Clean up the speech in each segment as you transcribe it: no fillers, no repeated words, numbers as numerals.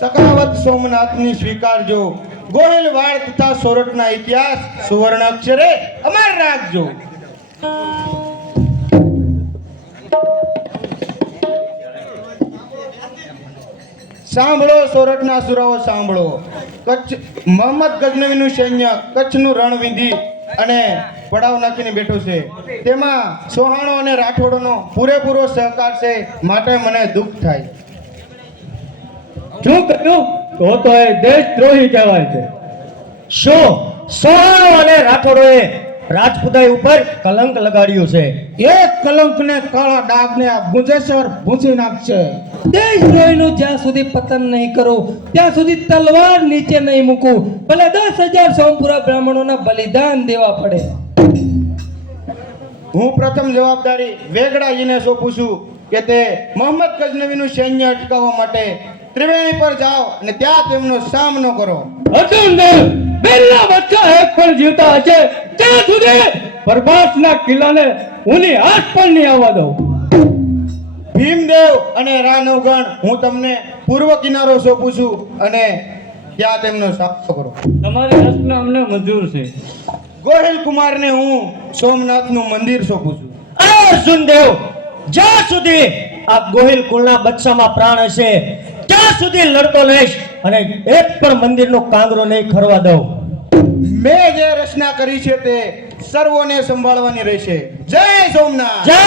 સખાવત સોમનાથની સ્વીકારજો. ગોહિલ વાળ તથા સોરઠના ઇતિહાસ સુવર્ણ અક્ષરે અમર રાખજો. સાંભળો સોરઠના સુરાઓ સાંભળો. કચ્છ મોહમ્મદ ગજનવીનું સૈન્ય કચ્છનું રણ વિંધી અને પડાવ નાખીને બેઠું છે. તેમાં સોહાણો અને રાઠોડોનો પૂરેપૂરો સહકાર છે, માટે મને દુઃખ થાય. શું કર્યું તો એ દેશદ્રોહી કહેવાય છે. શું સોહાણો અને રાઠોડોએ રાજપૂતાઈ ઉપર કલંક લગાડ્યું છે. એક કલંકને કાળા ડાઘને આ ગુંજેશ્વર ભૂંસી નાખશે. દેશદ્રોહીનું જ્યાં સુધી પતન નહીં કરું ત્યાં સુધી તલવાર નીચે નહીં મૂકું, ભલે 10,000 સોમપુરા બ્રાહ્મણોના બલિદાન દેવા પડે. હું પ્રથમ જવાબદારી વેગડાજીને સોંપું છું કે તે મોહમ્મદ ગજનવીનું સૈન્ય અટકાવવા માટે ત્રિવેણી પર જાઓ અને ત્યાં તેમનો સામનો કરો. અર્જુન બેલના બચ્ચા એક પણ જીવતા હશે ત્યાં સુધી પ્રભાસના કિલ્લાને ઉની હાથ પણ નહીં આવવા દઉં. ભીમદેવ અને રાનવગણ હું તમને પૂર્વ કિનારો સોંપું છું અને ત્યાં તેમનો સામનો કરો. તમારી રચના અમને મંજૂર છે. ગોહિલ કુમારને હું સોમનાથનું મંદિર સોંપું છું. અર્જુન દેવ, જ્યાં સુધી આ ગોહિલ કુળના બચ્ચામાં પ્રાણ હશે ત્યાં સુધી લડતો રહીશ અને એક પણ મંદિરનો કાંગરો નહીં ખરવા દઉં. મેં જે રચના કરી છે તે સર્વોને સંભાળવાની રહેશે. જય સોમનાથ. જય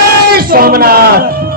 સોમનાથ.